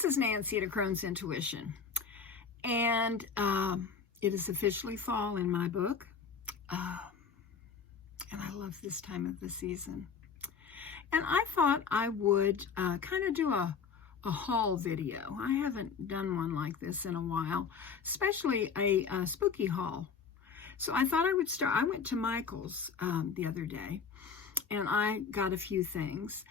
this is Nancy at A Crone's Intuition, and it is officially fall in my book, and I love this time of the season. And I thought I would kind of do a haul video. I haven't done one like this in a while, especially a spooky haul. So I thought I would start. I went to Michael's the other day, and I got a few things.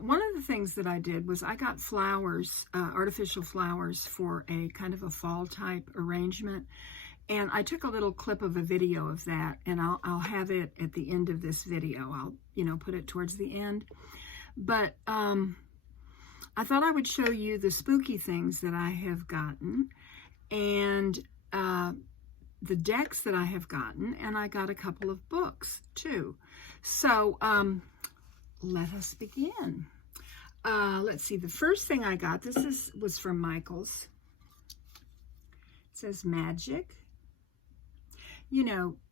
One of the things that I did was I got flowers, artificial flowers, for a kind of a fall type arrangement. And I took a little clip of a video of that, and I'll have it at the end of this video. I'll, put it towards the end. But I thought I would show you the spooky things that I have gotten, and the decks that I have gotten, and I got a couple of books too. So let us begin. Let's see, the first thing I got, was from Michael's. It says Magic.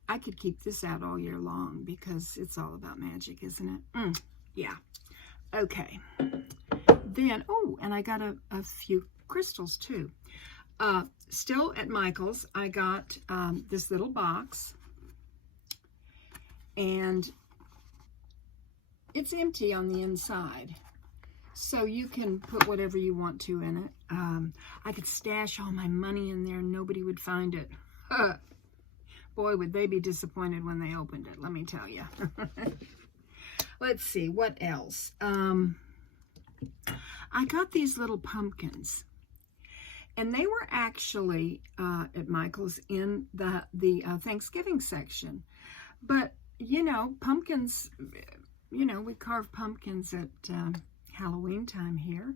I could keep this out all year long because it's all about magic, isn't it? Yeah. Okay. Then, and I got a few crystals too. Still at Michael's, I got this little box, and it's empty on the inside, so you can put whatever you want to in it. I could stash all my money in there and nobody would find it. Boy, would they be disappointed when they opened it, let me tell you. Let's see, what else? I got these little pumpkins, and they were actually at Michael's in the Thanksgiving section. But, pumpkins, we carve pumpkins at Halloween time here.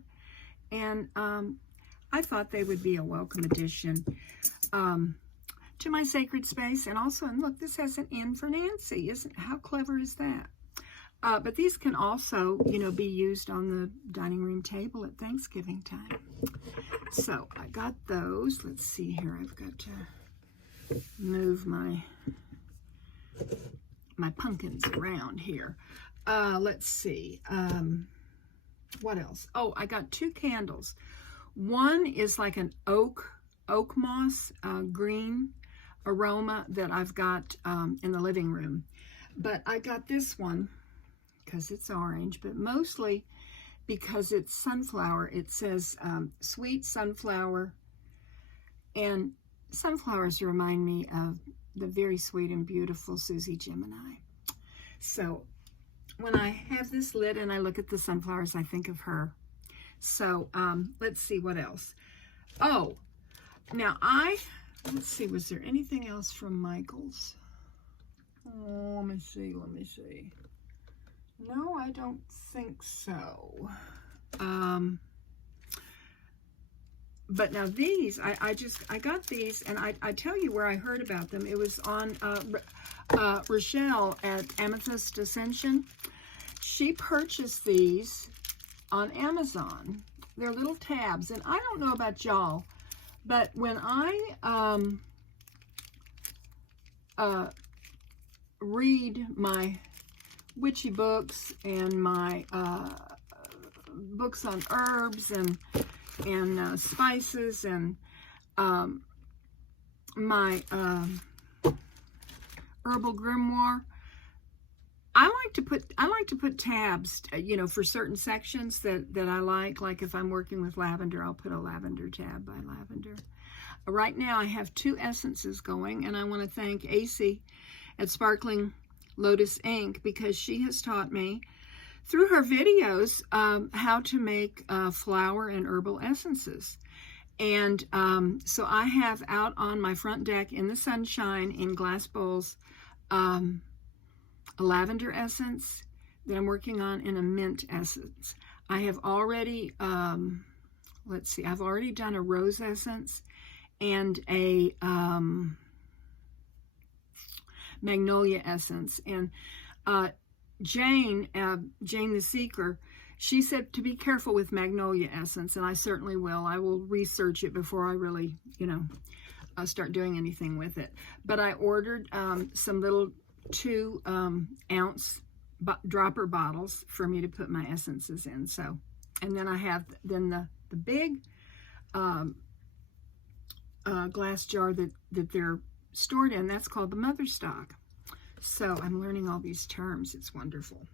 And I thought they would be a welcome addition to my sacred space. And also, and look, this has an N for Nancy. How clever is that? But these can also, be used on the dining room table at Thanksgiving time. So I got those. Let's see here. I've got to move my pumpkins around here. Let's see. What else? Oh, I got 2 candles. One is like an oak moss green aroma that I've got in the living room. But I got this one because it's orange, but mostly because it's sunflower. It says sweet sunflower, and sunflowers remind me of the very sweet and beautiful Suzi Gemini. So when I have this lit and I look at the sunflowers, I think of her. So let's see what else. Oh, now let's see, was there anything else from Michael's? Oh, let me see. No, I don't think so. But now these, I got these, and I tell you where I heard about them. It was on Rochelle at Amethyst Ascension. She purchased these on Amazon. They're little tabs, and I don't know about y'all, but when I read my witchy books and my books on herbs and spices and my herbal grimoire, I like to put tabs, for certain sections that I like if I'm working with lavender, I'll put a lavender tab by lavender. Right now I have 2 essences going, and I want to thank Acey at Sparkling Lotus Ink, because she has taught me through her videos how to make flower and herbal essences. And so I have out on my front deck in the sunshine in glass bowls a lavender essence that I'm working on, and a mint essence. I have already, I've already done a rose essence and a magnolia essence. And Jane the Seeker, she said to be careful with magnolia essence, and I certainly will. I will research it before I really, start doing anything with it. But I ordered some little 2-ounce dropper bottles for me to put my essences in. So, and then I have the big glass jar that they're stored in. That's called the mother stock. So I'm learning all these terms. It's wonderful.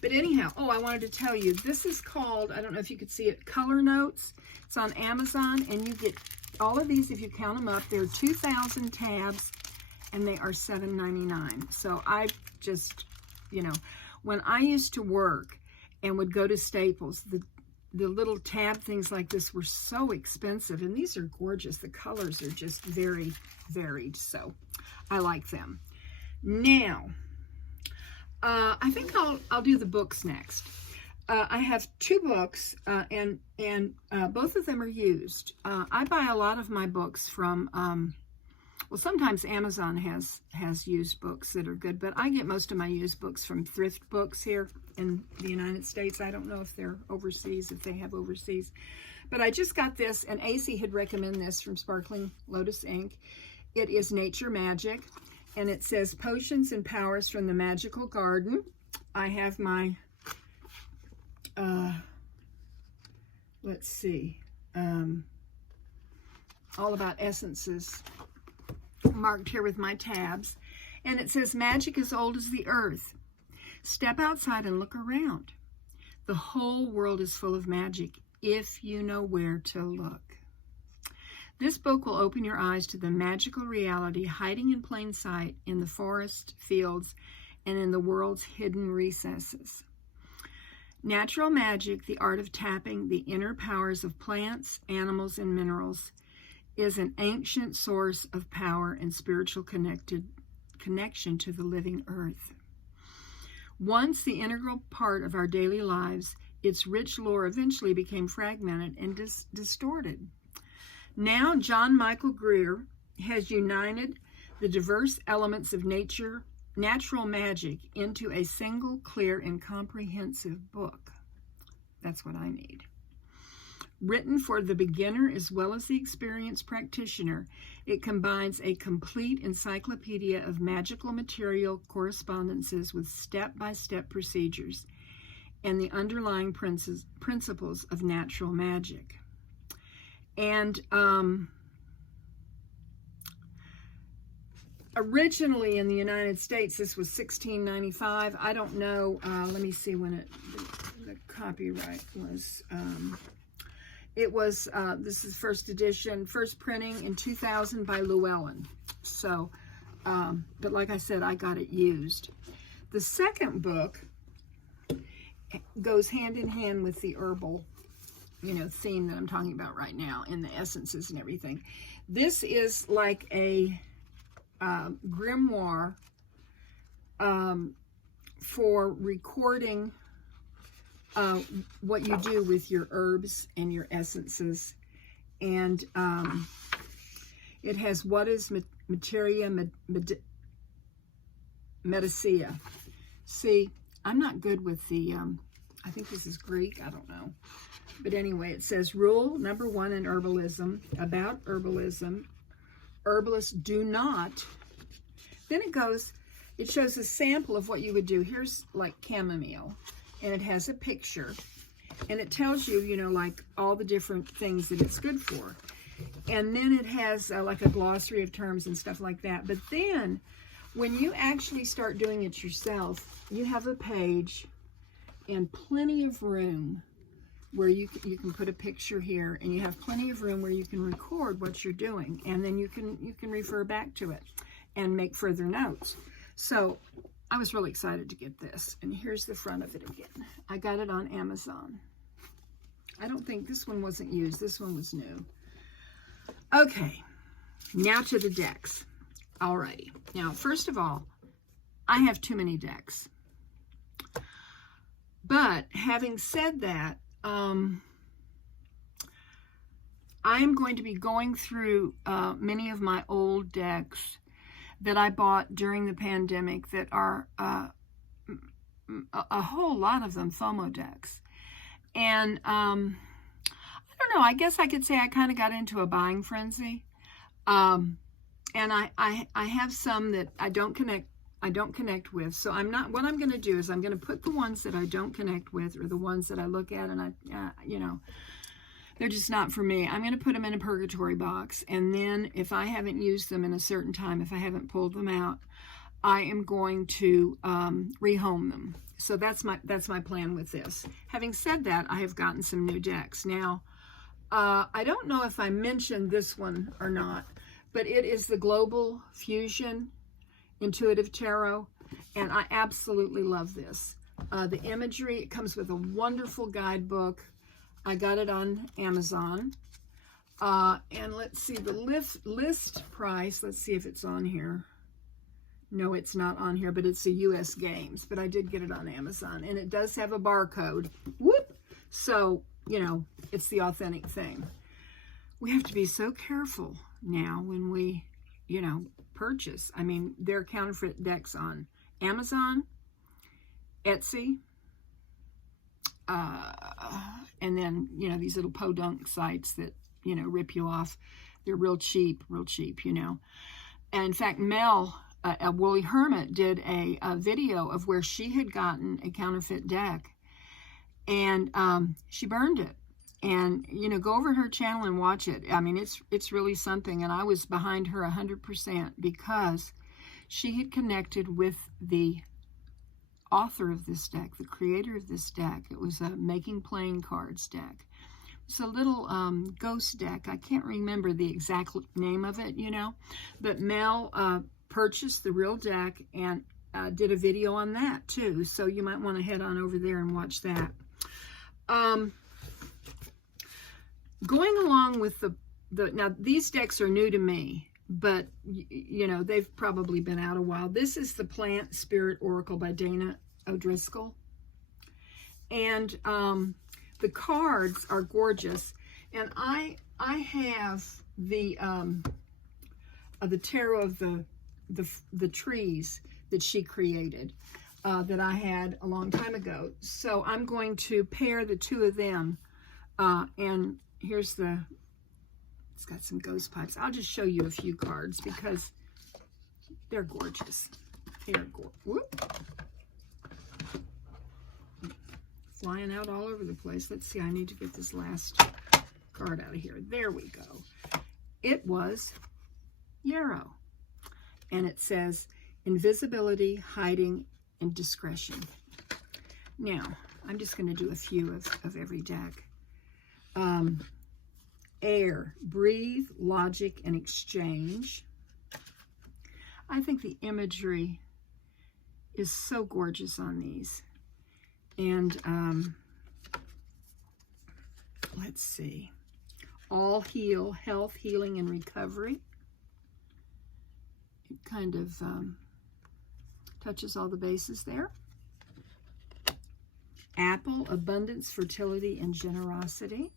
But anyhow, oh, I wanted to tell you, this is called, I don't know if you could see it, Color Notes. It's on Amazon, and you get all of these, if you count them up, there are 2,000 tabs, and they are $7.99. So I just, you know, when I used to work and would go to Staples, the little tab things like this were so expensive, and these are gorgeous. The colors are just very varied, so I like them. Now, I think I'll do the books next. I have 2 books, and both of them are used. I buy a lot of my books from, well, sometimes Amazon has used books that are good, but I get most of my used books from thrift books here in the United States. I don't know if they're overseas, if they have overseas. But I just got this, and Acey had recommended this from Sparkling Lotus Ink. It is Nature Magic, and it says Potions and Powers from the Magical Garden. I have my, let's see, all about essences marked here with my tabs. And it says, magic as old as the earth. Step outside and look around. The whole world is full of magic if you know where to look. This book will open your eyes to the magical reality hiding in plain sight in the forest, fields, and in the world's hidden recesses. Natural magic, the art of tapping the inner powers of plants, animals, and minerals, is an ancient source of power and spiritual connection to the living earth. Once the integral part of our daily lives, its rich lore eventually became fragmented and distorted. Now, John Michael Greer has united the diverse elements of natural magic into a single, clear, and comprehensive book. That's what I need. Written for the beginner as well as the experienced practitioner, it combines a complete encyclopedia of magical material correspondences with step-by-step procedures and the underlying principles of natural magic. And originally in the United States, this was $16.95. I don't know. Let me see when the copyright was. It was, this is first edition, first printing in 2000 by Llewellyn. So, but like I said, I got it used. The second book goes hand in hand with the herbal, you know, theme that I'm talking about right now, and the essences and everything. This is like a grimoire for recording what you do with your herbs and your essences. And it has what is materia medicea. See, I'm not good with the, I think this is Greek, I don't know. But anyway, it says, rule number 1 in herbalism, about herbalism, herbalists do not. Then it goes, it shows a sample of what you would do. Here's like chamomile, and it has a picture, and it tells you, you know, like all the different things that it's good for. And then it has like a glossary of terms and stuff like that. But then when you actually start doing it yourself, you have a page and plenty of room where you can put a picture here, and you have plenty of room where you can record what you're doing, and then you can refer back to it and make further notes. So I was really excited to get this, and here's the front of it again. I got it on Amazon. I don't think this one wasn't used. This one was new. Okay, now to the decks. Alrighty. Now, first of all, I have too many decks. But having said that, I am going to be going through many of my old decks that I bought during the pandemic that are a whole lot of them FOMO decks. And I don't know, I guess I could say I kind of got into a buying frenzy. And I have some that I don't connect with. So what I'm going to do is I'm going to put the ones that I don't connect with, or the ones that I look at and I, you know, They're just not for me. I'm going to put them in a purgatory box, and then if I haven't used them in a certain time, if I haven't pulled them out, I am going to rehome them. So that's my plan with this. Having said that, I have gotten some new decks. Now, I don't know if I mentioned this one or not, but it is the Global Fusion Intuitive Tarot, and I absolutely love this. The imagery, it comes with a wonderful guidebook. I got it on Amazon. And let's see, the list price, let's see if it's on here. No, it's not on here, but it's a US Games. But I did get it on Amazon, and it does have a barcode. Whoop! So, you know, it's the authentic thing. We have to be so careful now when we, you know, purchase. I mean, there are counterfeit decks on Amazon, Etsy, and then, you know, these little podunk sites that, you know, rip you off. They're real cheap, you know. And in fact, Mel Hermit did a video of where she had gotten a counterfeit deck, and she burned it. And, you know, go over her channel and watch it. I mean, it's really something. And I was behind her 100% because she had connected with the author of this deck, the creator of this deck. It was a Making Playing Cards deck. It's a little ghost deck. I can't remember the exact name of it, you know. But Mel purchased the real deck and did a video on that too. So you might want to head on over there and watch that. Going along with now these decks are new to me, but you know, they've probably been out a while. This is the Plant Spirit Oracle by Dana O'Driscoll. And the cards are gorgeous. And I have the tarot of the trees that she created that I had a long time ago. So I'm going to pair the two of them, and here's it's got some ghost pipes. I'll just show you a few cards because they're gorgeous. They're gorgeous. Flying out all over the place. Let's see, I need to get this last card out of here. There we go. It was Yarrow. And it says, invisibility, hiding, and discretion. Now, I'm just going to do a few of every deck. Air, breathe, logic, and exchange. I think the imagery is so gorgeous on these. And let's see. All heal, health, healing, and recovery. It kind of touches all the bases there. Apple, abundance, fertility, and generosity.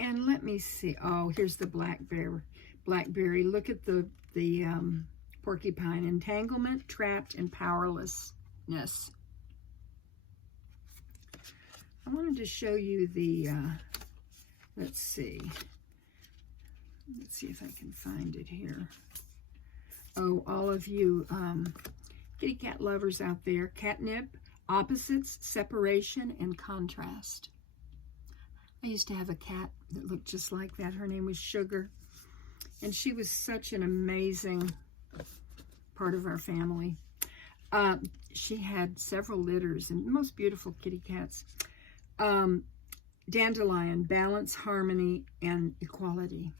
And let me see. Oh, here's the blackberry. Look at the porcupine. Entanglement, trapped, and powerlessness. I wanted to show you the, let's see. Let's see if I can find it here. Oh, all of you kitty cat lovers out there. Catnip, opposites, separation, and contrast. I used to have a cat that looked just like that. Her name was Sugar. And she was such an amazing part of our family. She had several litters and most beautiful kitty cats. Dandelion, balance, harmony, and equality.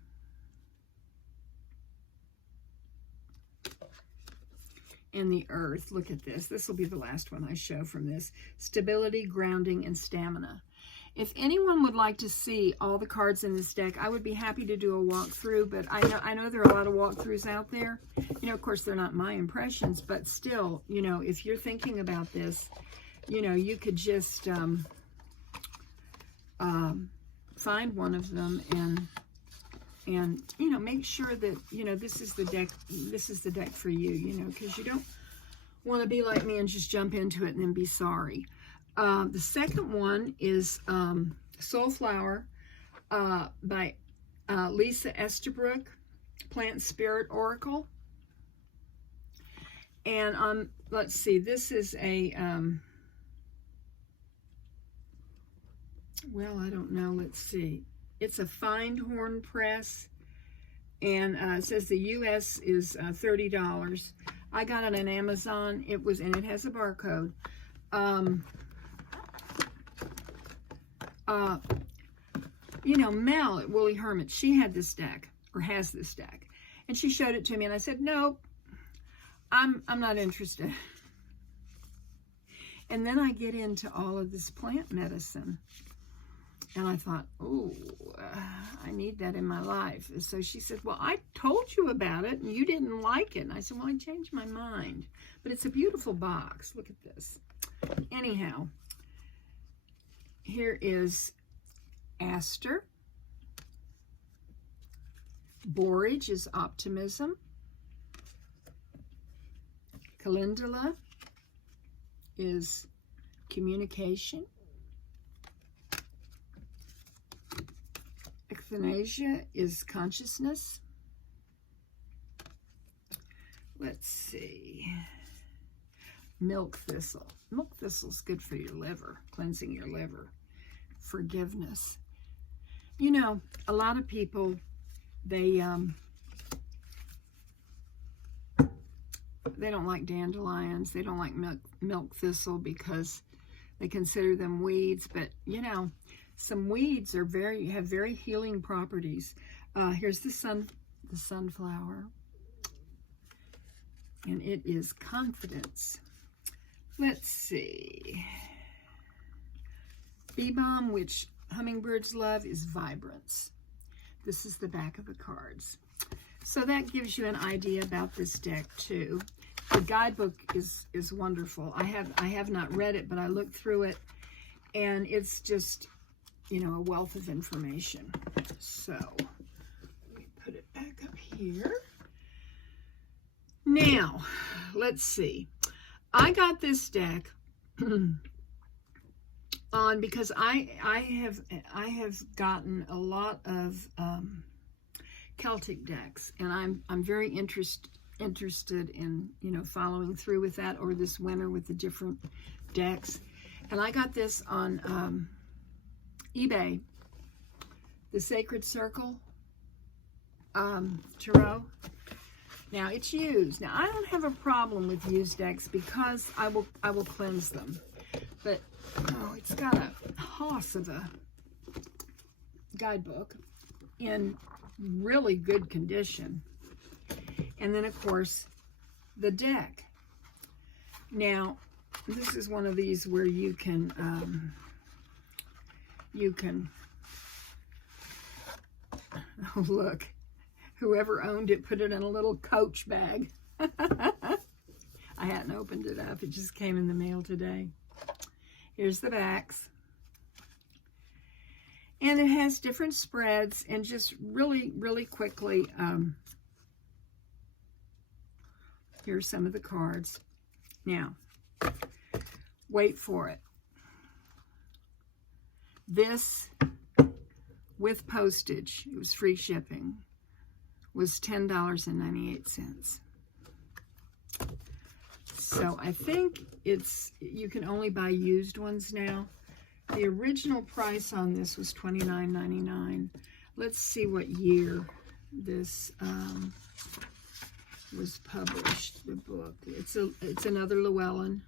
And the earth, look at this. This will be the last one I show from this. Stability, grounding, and stamina. If anyone would like to see all the cards in this deck, I would be happy to do a walkthrough, but I know there are a lot of walkthroughs out there. You know, of course, they're not my impressions, but still, you know, if you're thinking about this, you know, you could just find one of them and you know, make sure that, you know, this is the deck for you, you know, because you don't want to be like me and just jump into it and then be sorry. The second one is Soulflower by Lisa Estabrook, Plant Spirit Oracle. And let's see, this is a well, I don't know. Let's see. It's a Findhorn press, and it says the U.S. is $30. I got it on Amazon. And it has a barcode. You know, Mel at Woolly Hermit, she had this deck, or has this deck, and she showed it to me, and I said, nope, I'm not interested. And then I get into all of this plant medicine, and I thought, oh, I need that in my life. And so she said, well, I told you about it, and you didn't like it. And I said, well, I changed my mind. But it's a beautiful box. Look at this. Anyhow, here is Aster. Borage is optimism. Calendula is communication. Echinacea is consciousness. Let's see. Milk thistle. Milk thistle's good for your liver, cleansing your liver. Forgiveness. You know, a lot of people, they don't like dandelions. They don't like milk thistle because they consider them weeds. But, you know, some weeds are have very healing properties. Here's the sunflower. And it is confidence. Let's see. Bee balm, which hummingbirds love, is vibrance. This is the back of the cards. So that gives you an idea about this deck too. The guidebook is wonderful. I have not read it, but I looked through it, and it's just, you know, a wealth of information. So let me put it back up here. Now, let's see. I got this deck on because I have gotten a lot of Celtic decks, and I'm very interested in, you know, following through with that over this winter with the different decks. And I got this on eBay, the Sacred Circle Tarot. Now it's used. Now I don't have a problem with used decks because I will cleanse them. But oh, it's got a hoss of a guidebook in really good condition. And then of course the deck. Now this is one of these where you can oh look, whoever owned it put it in a little Coach bag. I hadn't opened it up. It just came in the mail today. Here's the backs. And it has different spreads, and just really, really quickly, here's some of the cards. Now, wait for it. This, with postage, it was free shipping, was $10.98. So I think you can only buy used ones now. The original price on this was $29.99. Let's see what year this was published, the book. It's another Llewellyn.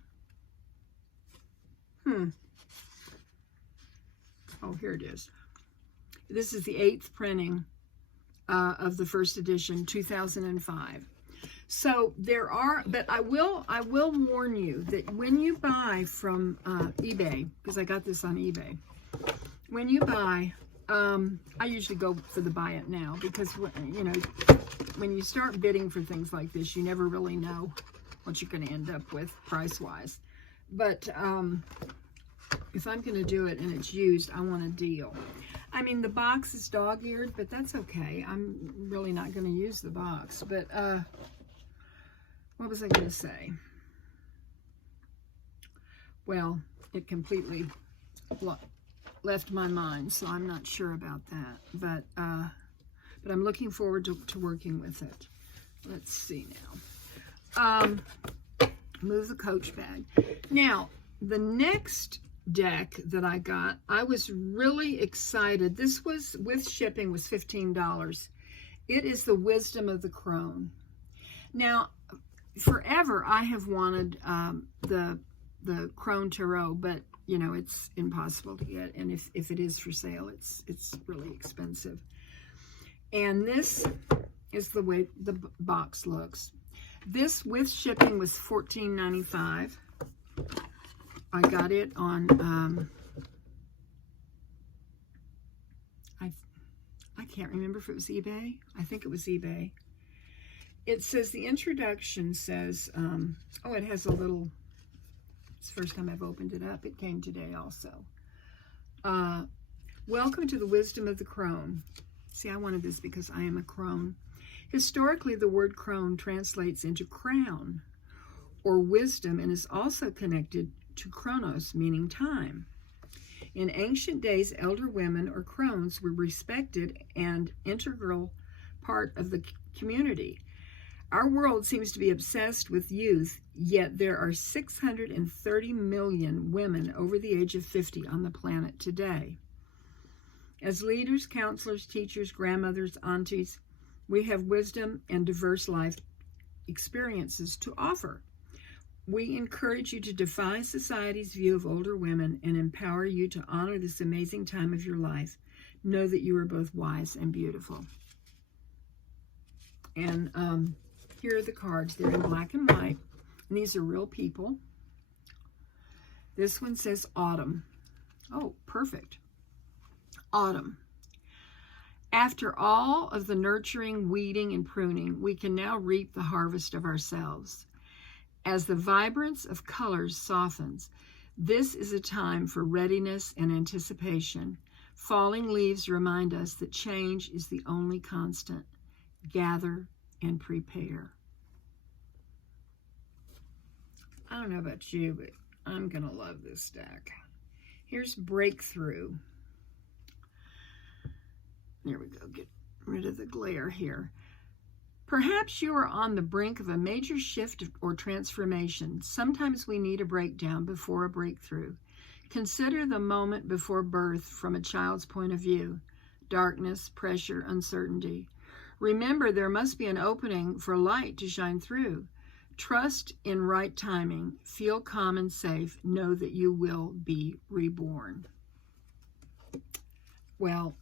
Oh, here it is. This is the 8th printing of the first edition, 2005. So there are, but I will warn you that when you buy from eBay, because I got this on eBay, when you buy, I usually go for the buy it now, because you know, when you start bidding for things like this, you never really know what you're going to end up with price-wise. But if I'm going to do it and it's used, I want a deal. I mean, the box is dog-eared, but that's okay. I'm really not going to use the box. But what was I going to say? Well, it completely left my mind, so I'm not sure about that. But I'm looking forward to working with it. Let's see now. Move the Coach bag. Now, the next deck that I got. I was really excited. This was, with shipping, was $15. It is the Wisdom of the Crone. Now, forever I have wanted the Crone Tarot, but you know, it's impossible to get, and if it is for sale, it's really expensive. And this is the way the box looks. This, with shipping, was $14.95. I got it on I can't remember if it was eBay. I think it was eBay. It says, the introduction says, oh, it has a little, it's the first time I've opened it up. It came today also. Welcome to the Wisdom of the Crone. See, I wanted this because I am a crone. Historically, the word crone translates into crown or wisdom and is also connected to chronos, meaning time. In ancient days, elder women or crones were respected and integral part of the community. Our world seems to be obsessed with youth, yet there are 630 million women over the age of 50 on the planet today. As leaders, counselors, teachers, grandmothers, aunties, we have wisdom and diverse life experiences to offer. We encourage you to defy society's view of older women and empower you to honor this amazing time of your life. Know that you are both wise and beautiful. And here are the cards. They're in black and white, and these are real people. This one says autumn. Oh, perfect. Autumn. After all of the nurturing, weeding, and pruning, we can now reap the harvest of ourselves. As the vibrance of colors softens, this is a time for readiness and anticipation. Falling leaves remind us that change is the only constant. Gather and prepare. I don't know about you, but I'm going to love this deck. Here's Breakthrough. There we go. Get rid of the glare here. Perhaps you are on the brink of a major shift or transformation. Sometimes we need a breakdown before a breakthrough. Consider the moment before birth from a child's point of view. Darkness, pressure, uncertainty. Remember, there must be an opening for light to shine through. Trust in right timing. Feel calm and safe. Know that you will be reborn. Well,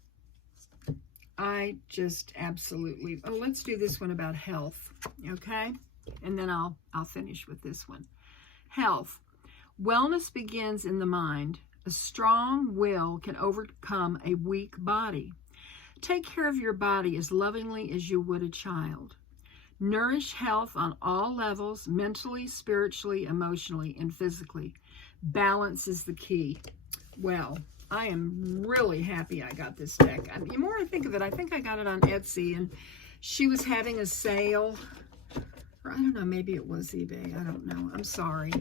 I just absolutely, oh, let's do this one about health, okay? And then I'll finish with this one. Health. Wellness begins in the mind. A strong will can overcome a weak body. Take care of your body as lovingly as you would a child. Nourish health on all levels, mentally, spiritually, emotionally, and physically. Balance is the key. Well, I am really happy I got this deck. The more I think of it, I think I got it on Etsy, and she was having a sale. Or I don't know, maybe it was eBay. I don't know. I'm sorry.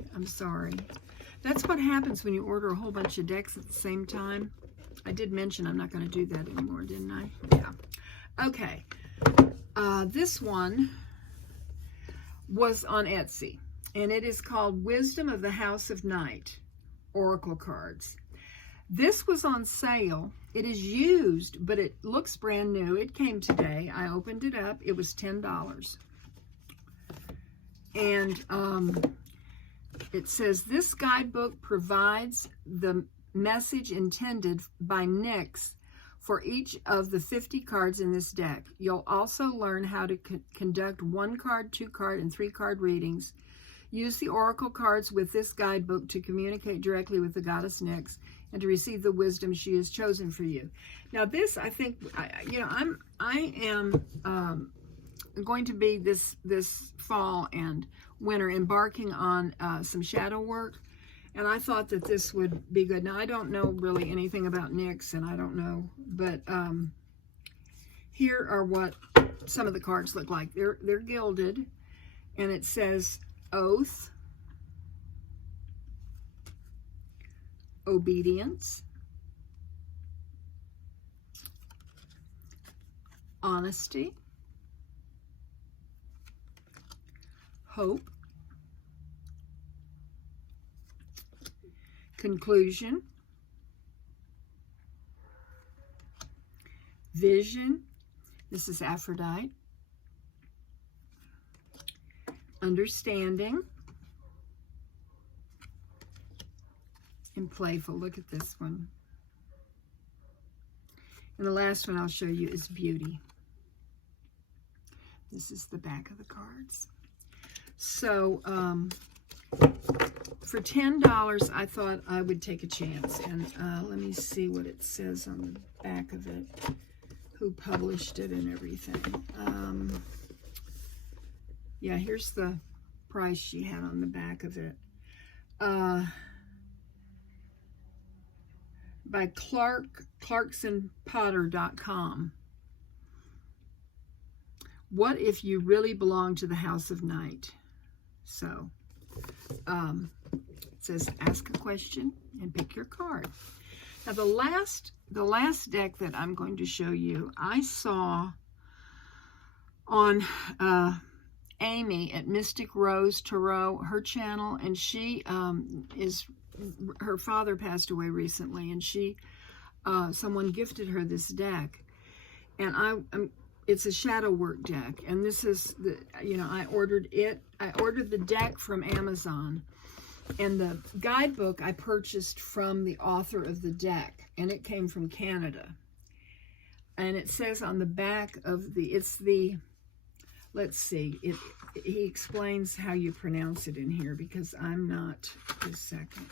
That's what happens when you order a whole bunch of decks at the same time. I did mention I'm not going to do that anymore, didn't I? Yeah. Okay. This one was on Etsy, and it is called Wisdom of the House of Night, Oracle Cards. This was on sale. It is used, but it looks brand new. It came today. I opened it up. It was $10. And it says, this guidebook provides the message intended by Nyx for each of the 50 cards in this deck. You'll also learn how to conduct 1-card, 2-card, and 3-card readings. Use the oracle cards with this guidebook to communicate directly with the goddess Nyx and to receive the wisdom she has chosen for you. Now this, I think, I am going to be this fall and winter embarking on some shadow work, and I thought that this would be good. Now I don't know really anything about Nyx, and I don't know, but here are what some of the cards look like. They're gilded, and it says Oath, Obedience, Honesty, Hope, Conclusion, Vision, this is Aphrodite, Understanding, and Playful. Look at this one. And the last one I'll show you is Beauty. This is the back of the cards. So for $10, I thought I would take a chance. And let me see what it says on the back of it, who published it and everything. Yeah, here's the price she had on the back of it. By clarksonpotter.com. What if you really belong to the House of Night? So, it says ask a question and pick your card. Now, the last deck that I'm going to show you, I saw on Aimee at Mystic Rose Tarot, her channel, and she her father passed away recently, and someone gifted her this deck, and it's a shadow work deck, and this is I ordered the deck from Amazon, and the guidebook I purchased from the author of the deck, and it came from Canada, and it says on the back of let's see, he explains how you pronounce it in here, because I'm not, just a second.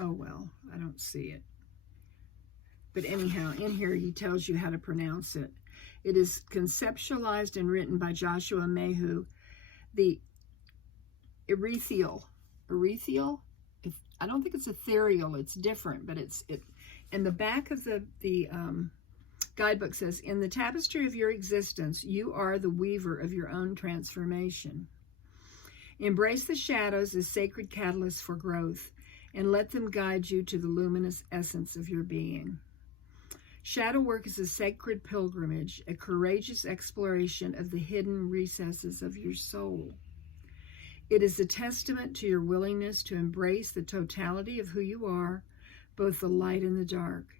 Oh, well, I don't see it. But anyhow, in here he tells you how to pronounce it. It is conceptualized and written by Joshua Mayhew. The ethereal. I don't think it's ethereal, it's different, but and the back of the guidebook says, in the tapestry of your existence, you are the weaver of your own transformation. Embrace the shadows as sacred catalysts for growth, and let them guide you to the luminous essence of your being. Shadow work is a sacred pilgrimage, a courageous exploration of the hidden recesses of your soul. It is a testament to your willingness to embrace the totality of who you are, both the light and the dark.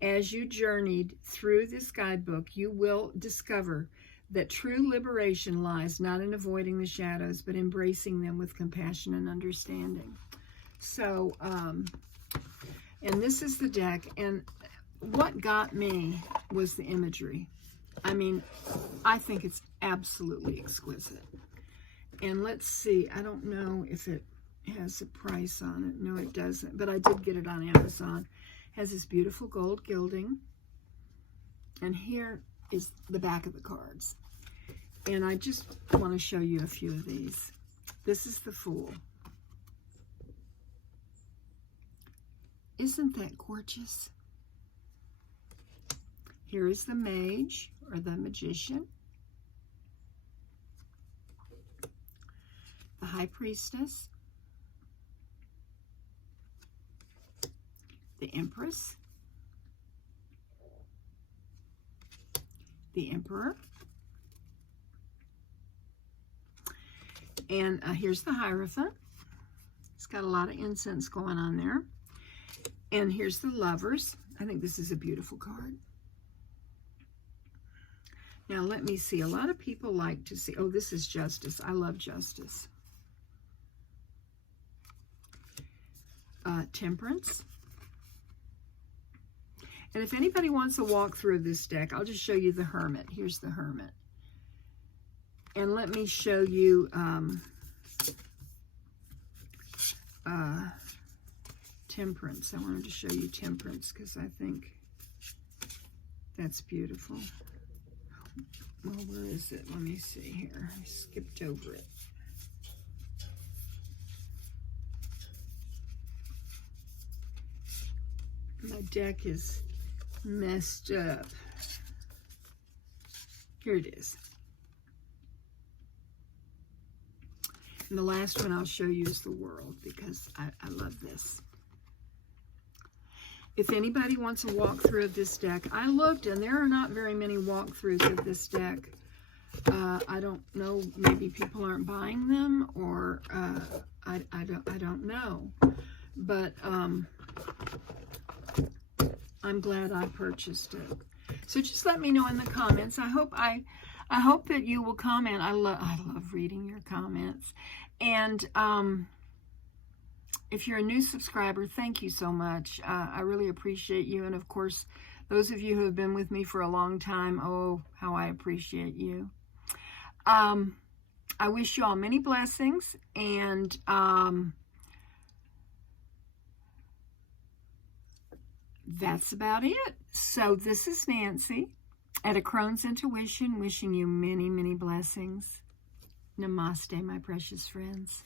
As you journeyed through this guidebook, you will discover that true liberation lies not in avoiding the shadows, but embracing them with compassion and understanding. So, and this is the deck, and what got me was the imagery. I mean, I think it's absolutely exquisite. And let's see, I don't know if it has a price on it. No, it doesn't, but I did get it on Amazon. It has this beautiful gold gilding. And here is the back of the cards. And I just want to show you a few of these. This is the Fool. Isn't that gorgeous? Here is the Mage, or the Magician. The High Priestess. The Empress. The Emperor. And here's the Hierophant. It's got a lot of incense going on there. And here's the Lovers. I think this is a beautiful card. Now, let me see. A lot of people like to see... Oh, this is Justice. I love Justice. Temperance. And if anybody wants a walkthrough of this deck, I'll just show you the Hermit. Here's the Hermit. And let me show you Temperance. I wanted to show you Temperance because I think that's beautiful. Well, where is it? Let me see here. I skipped over it. My deck is messed up. Here it is. And the last one I'll show you is the World, because I love this. if anybody wants a walkthrough of this deck, I looked and there are not very many walkthroughs of this deck. I don't know, maybe people aren't buying them, or I don't know. But I'm glad I purchased it. So just let me know in the comments. I hope that you will comment. I love reading your comments. And if you're a new subscriber, thank you so much. I really appreciate you. And of course, those of you who have been with me for a long time, oh, how I appreciate you. I wish you all many blessings, and that's about it. So this is Nancy at A Crone's Intuition, wishing you many, many blessings. Namaste, my precious friends.